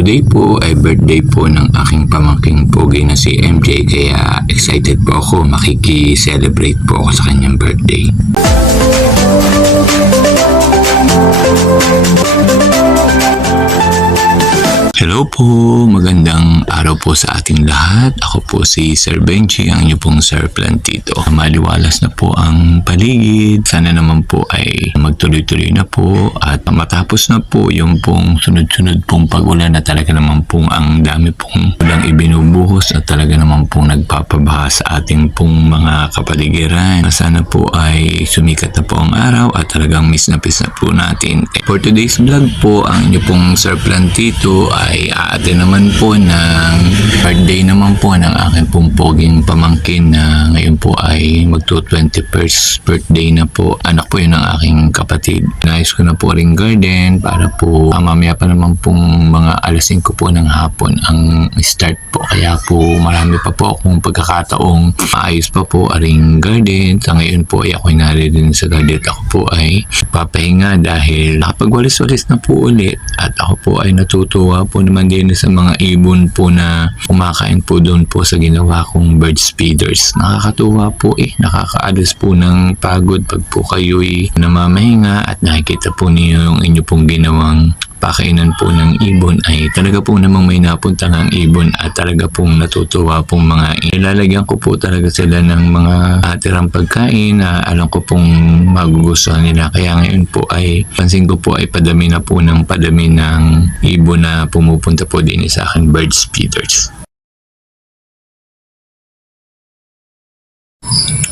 Today po ay birthday po ng aking pamangking pogi na si MJ, kaya excited po ako, makiki-celebrate po ako sa kanyang birthday. Hello po, magandang araw po sa ating lahat. Ako po si Sir Benji, ang inyo pong Sir Plantito. Maliwalas na po ang paligid. Sana naman po ay magtuloy-tuloy na po at matapos na po yung pong sunod-sunod pong pag-ulan na talaga naman pong ang dami pong ulang ibinubuhos at talaga naman pong nagpapabaha sa ating pong mga kapaligiran. Sana po ay sumikat na po ang araw at talagang miss na po natin. For today's vlog po, ang inyo pong Sir Plantito ay aatin naman po ng birthday naman po ng aking pong poging pamangkin na ngayon po ay magto 21st birthday na po. Anak po yun ng aking kapatid. Nais ko na po ring garden para po mamaya pa naman pong mga alas 5 po ng hapon ang start po. Kaya po marami pa po akong pagkakataong maayos pa po aring garden. Sa ngayon po ay ako'y naririnig sa garden. Ako po ay papahinga dahil nakapagwalis-walis na po ulit at ako po ay natutuwa po naman din sa mga ibon po na kumakain po doon po sa ginawa kong bird feeders. Nakakatuwa po nakakaalis po ng pagod pag po kayo'y namamahinga at nakikita po niyo yung inyo pong ginawang pakainan po ng ibon ay talaga po namang may napunta ng ibon at talaga pong natutuwa pong mga ilalagyan ko po talaga sila ng mga tirang pagkain na alam ko pong magugustuhan nila. Kaya ngayon po ay pansin ko po ay padami na po ng padami ng ibon na pumupunta po din sa akin bird feeders.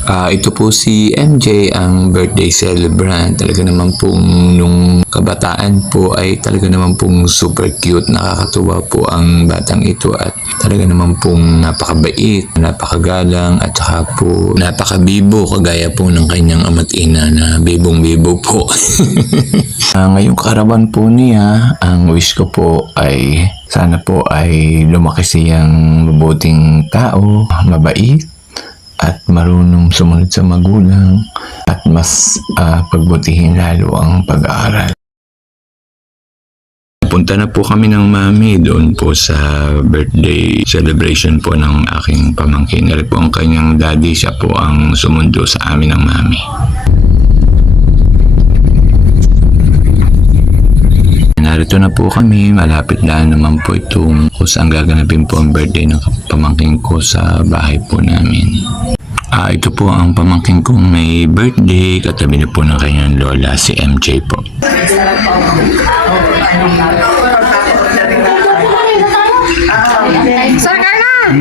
Ito po si MJ, ang birthday celebrant. Talaga naman pong nung kabataan po ay talaga naman pong super cute. Nakakatuwa po ang batang ito at talaga naman pong napakabait, napakagalang at saka po napakabibo kagaya po ng kanyang ama't ina na bibong-bibo po. Ngayong karawan po niya, ang wish ko po ay sana po ay lumaki siyang mabuting tao, mabait, at marunong sumunod sa magulang at mas pagbutihin lalo ang pag-aaral. Punta na po kami ng mami doon po sa birthday celebration po ng aking pamangkin. Ari po ang kanyang daddy, siya po ang sumundo sa amin ng mami. Narito na po kami, malapit lang naman po itong kung saan gaganapin po ang birthday ng pamangkin ko sa bahay po namin. Ito po ang pamangkin kong may birthday, katabi na po ng kanyang lola, si MJ po. Sir Carla!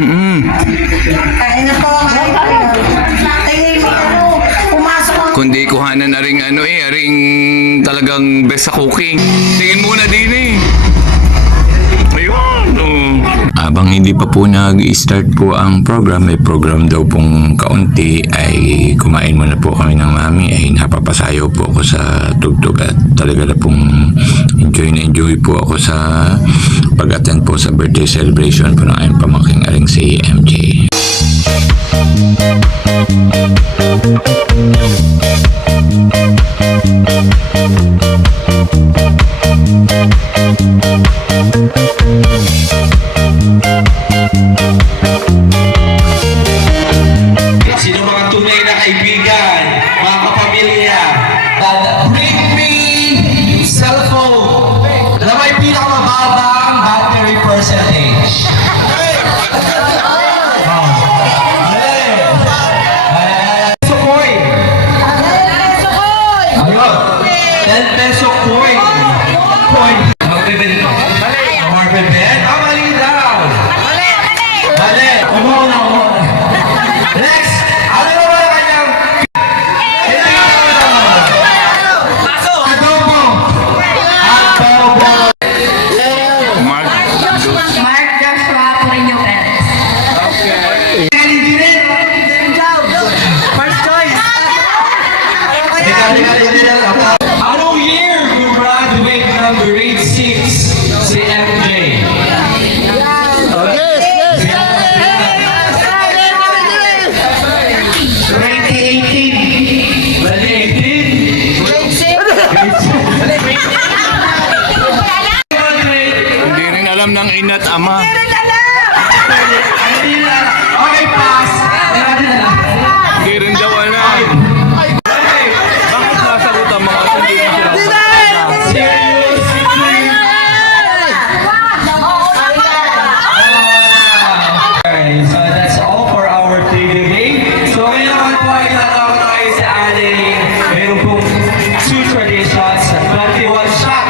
Kain na po. Kundi kuhanan na ring ring talagang best sa cooking. Tingin muna din Ayun. Habang hindi pa po nag-start po ang program, may program daw pong kaunti, ay kumain muna po kami ng mami, ay napapasayaw po ako sa tugtog at talaga na pong enjoy po ako sa pag-attend po sa birthday celebration po ng ayong pamangking aring si MJ. Sino mga tunay na kaibigan, mga kapamilya, bring me cellphone na may pinakamababang battery percentage. Sukoy! ng ina't ama. Okay, pass. Hindi rin daw alam. Bakit nasagot ang mga sandino sila? Serious? Okay, so that's all for our trivia game. So ngayon naman po ay tatawag tayo sa ating mayroon pong two traditions, 21 shot.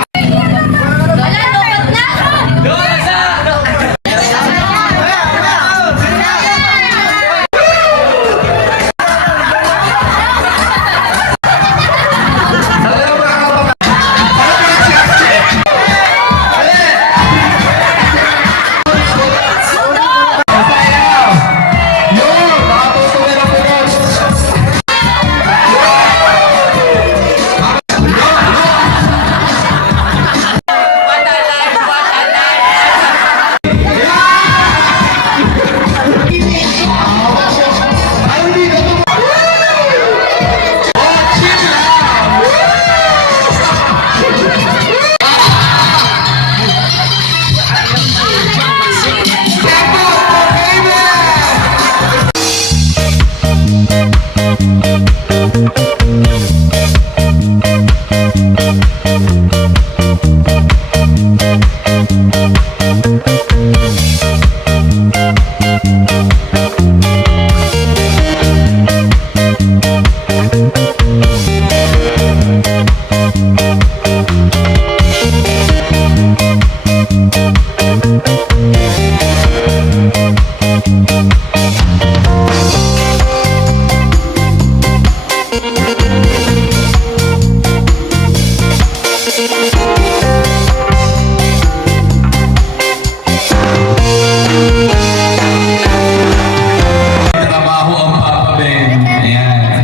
Trabaho ang Papa Ben. Ayan.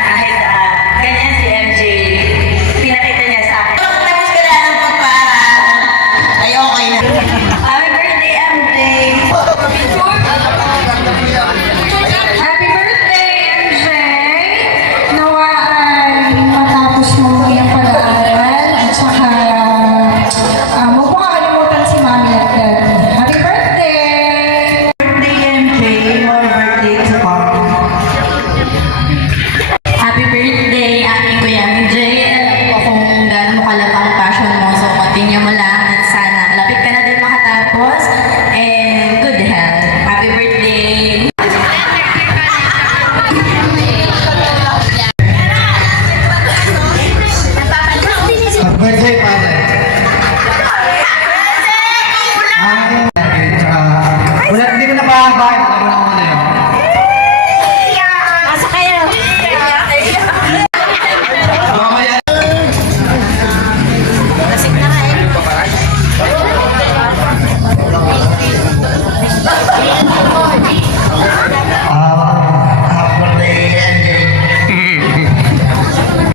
Kahit ganyan si MJ, pinakita niya sa akin. Tapos ka na ng pagpaaral. Ay, okay na. Happy birthday, MJ! Happy birthday, MJ! Nawa ay matapos mo yung pag-aaral at saka huwag mo kakalimutan si Mami at Daddy. Happy birthday! Birthday, MJ! More birthday to come. Happy birthday, aking Kuya MJ. Alam ko kung gaano mo kalab ang passion mo. So, continue mo lang at sana lapit ka na din makatapos. And good health. Happy birthday! Birthday, Father. Wala, hindi ko napahabahin. Wala ko na yun. Asa kayo? Mamaya. Lasik na kayo. Happy birthday, MJ.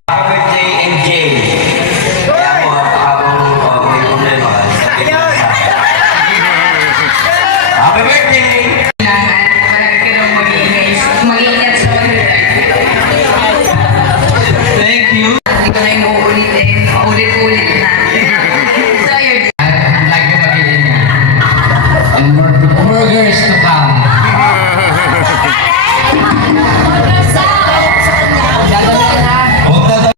Happy birthday, MJ. Kaya po, habang may problema ka, sabihin mo sa akin. Happy birthday! Marami ka nang mag-iingat sa Thank you. Hindi ko na yung uulitin. Ulit-ulit na. So, you're I'd like to magiging niya. And more girls to come. Huwag na